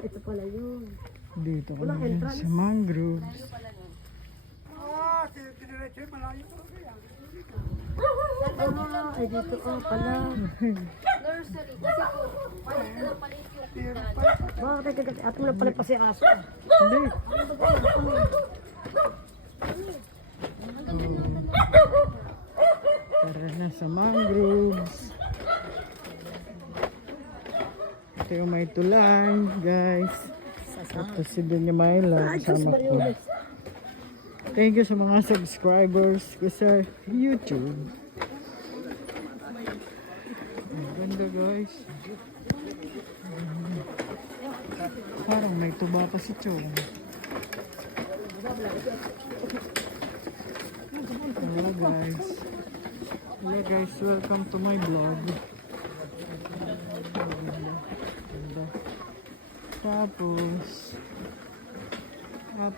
ito pala yun. Dito ko Walang na entrance. sa mangroves. Ay dito pala. Nursery. Kasi po, palit yung dad. Bakit at mo na pala pa si aso. Hindi. Tara na sa mangroves. Ito yung may tulay, guys. Ito si Dunya Myla. Kasama ko. Thank you sa mga subscribers ko sa YouTube. Ang ganda, guys. Parang may tuba pa si Chong. Hello guys. Hello guys, welcome to my vlog. Ganda. Tapos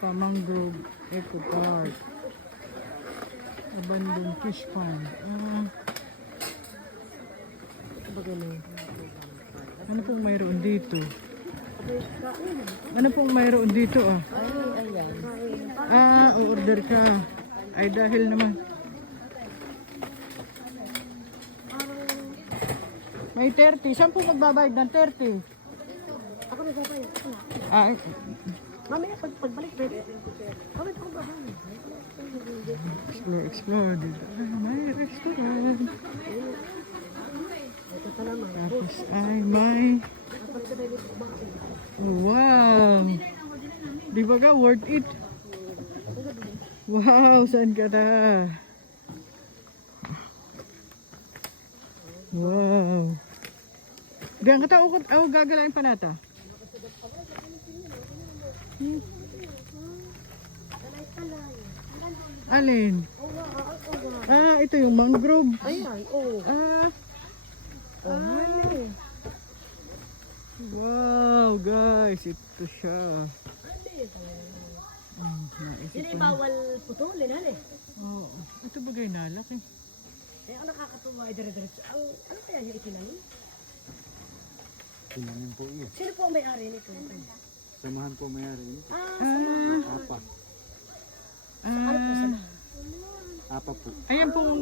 mangrove eco park. Abandoned fish pond. Ano pong mayroon dito? Ano pong mayroon dito order ka. Ay dahil naman. May 30. Saan po magbabayad ng 30? Ako na sasaya. Mamaya pagbalik pwede. Kami pa bahay. Explore dito. May restaurant. Ito pa naman. Tapos ay may... Wow! Di ba ka worth it? Wow! Saan ka na? Wow! Diyan ka tao gagalain pa nata? Alin? Ito yung mangrove. Ayan, Wow, guys, ito siya. Hindi bawal putulin, hali. Oo, ito bagay nalaki. Ang nakakatuwa ay dire-diretso. Ano kaya yung itinanim? Tinanim po yun. Sino po ang may-ari nito? Samahan po mayari nito. Apa. Apa po. Ayan pong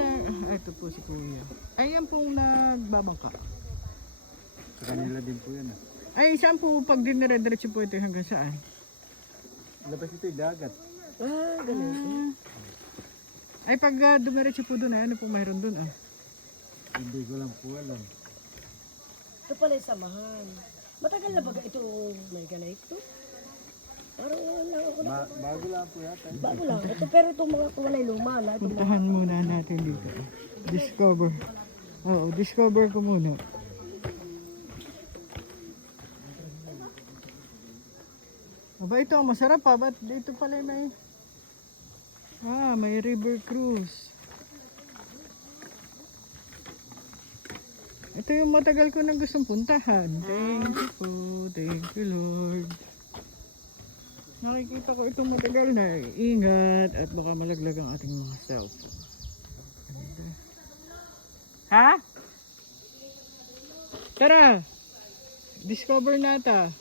ito po si Kuya. Ayan pong nagbabangka. Sa kanila din po yan. Ay, saan po pag dinire-diretso po ito hanggang saan? Labas ito yung dagat. Ganun. Ay, pag dumiretso po doon, ano po mayroon doon Hindi ko lang po alam. Ito pala yung samahan. Matagal na ba ito may ganay ito? Parang lang ako na. Bago lang po yata. Bago lang. Ito, pero itong mga kulay luma na. Itong mga... Puntahan muna natin dito. Discover. Oo, discover ko muna. Aba, ito ang masarap pa. Ba't dito pala may... may river cruise. Ito yung matagal ko nang gustong puntahan. Thank you po. Thank you, Lord. Nakikita ko itong matagal na. Ingat at baka malaglag ang ating mga cellphone. Ha? Tara! Discover nata.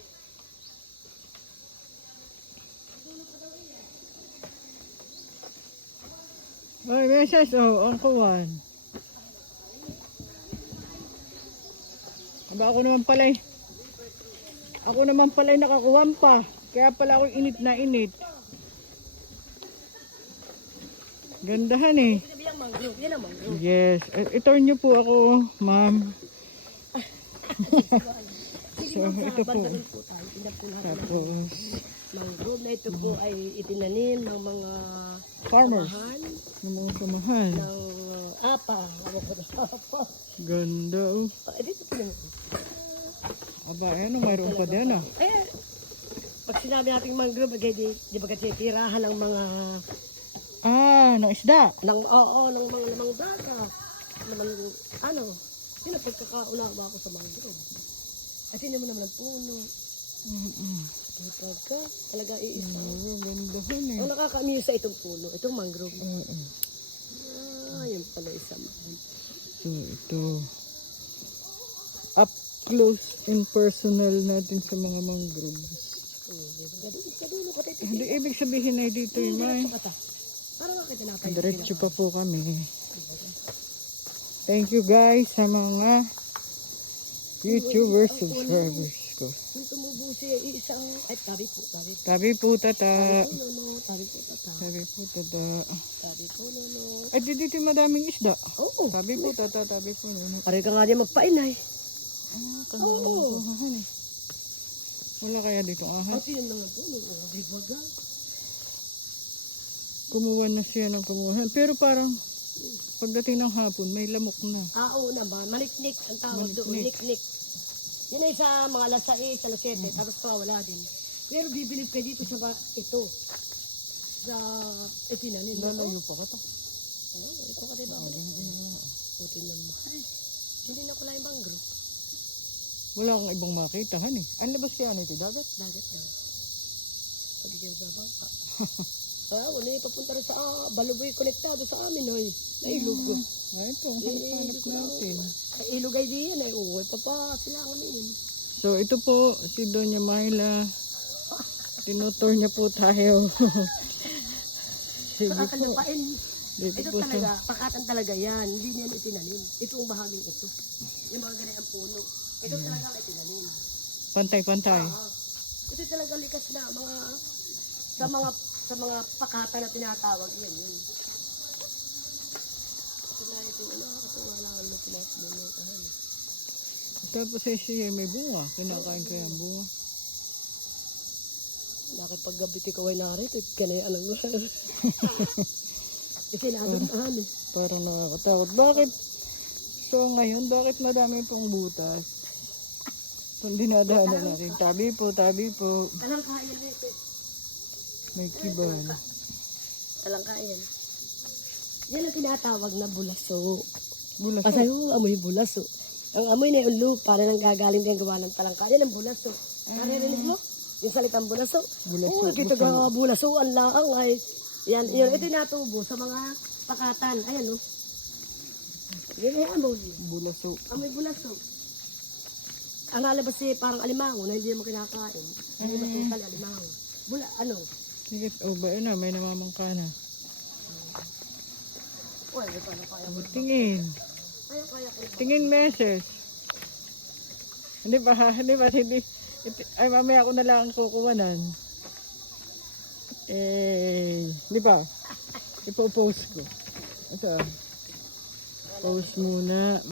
Ay, message. Ang kuwan. Aba, ako naman pala nakakuwan pa. Kaya pala ako init na init. Gandahan eh. Yan ang mangrove. Yan ang mangrove. Yes. I-turn nyo po ako, ma'am. So, ito po. Tapos, Mangrove na ito po ay itinanim ng mga farmers. samahan Ng mga samahan. ng apa. Ako ko sa apa. Ganda oh. Dito po naman. Aba, ano, mayroon pa din ah. Pag sinabi natin mangrove, di ba kasi tirahan ng mga Ng isda. ng mga lamang dagat. Yun ang pagkakaunawa ko sa mangrove. At hindi mo naman ang puno. Ang pagka, talaga iisa. Gandahan eh. Ang nakaka-amuse sa itong puno, itong mangrove. Yun pala isa man. So, ito. Up close and personal natin sa mga mangroves. Hindi ibig sabihin ay dito yung may. Para makita natin. Diretso pa po kami. Thank you guys sa mga YouTubers subscribers ko. Yung tumubo siya, isang, ay tabi po. Tabi po tata. Lolo, tabi po tata. Tabi po tata. Tabi po lolo. Ay dito yung madaming isda. Oo. Tabi po tata, tabi po lolo. Pare ka nga din magpainay. Oo. Wala kaya dito ahas. Ang siya naman po, ay baga. Kumuha na siya ng kumuha. Pero parang pagdating ng hapon may lamok na. Oo naman, maliknik ang tawag doon, maliknik. Yun ay sa mga alas 6, alas 7, tapos pa wala din. Pero bibilib kayo dito sa ito. Sa itinanin. Lalayo pa ka to. Oo, ito ka diba? O, tinan mo. Ay, hindi na ko lang yung mangrove. Wala akong ibang makita eh. Ang labas kaya nito dagat? Dagat daw. Pagiging babangka. Wala yung papunta rin sa Baluboy konektado sa amin, hoy. Nailog ko. Ito, ang hanap natin. Ay, ilog ay di yan, ay uwi pa sila ngayon. So ito po si Doña Myla. Tinutur niya po tayo. Sige Sa po. akalapain. Dito Ito po talaga, pakatan talaga yan. Hindi niyan itinanim. Ito ang bahaging ito. Yung mga ganyan ang puno. Ito talaga ang itinanim. Pantay-pantay. Ito talaga likas na sa mga pakatan na tinatawag yan. Yun. Ito na ito, nakakatuwa lang ang pinagmumunahan. Tapos ay siya may bunga. Kinakain kaya ang bunga. Nakipaggabi ko ay narito. Kanay alam mo. Itinagamahan eh. Parang nakakatakot. Bakit? So ngayon, bakit madami pong butas? Kung dinadaanan natin. Tabi po, tabi po. Alang kain nito. May kiban. Alang kain. Yan ang tinatawag na bulaso. Bulas. Kasi amoy bulaso. Ang amoy na yung lupa na nanggagaling din gawa ng talangka. Yan ang bulaso. Naririnig mo? Yung salitang bulaso. Bulaso, Oo, kita ka bulaso. Ang laang ay. Yan, yun. Ito natubo sa mga pakatan. Ayan o. Yan ay amoy. Bulaso. Amoy bulaso. Ang lalabas siya parang alimango na hindi mo kinakain. Hindi matukal alimango. Ano? Sige, ba yun na, may namamangka na. Uy, paano kaya mo? Tingin. Kaya ko. Tingin meses. Hindi ba, ay mamaya ako na lang ang kukuwanan. Di ba? Ipo-post ko. Ito. Post muna.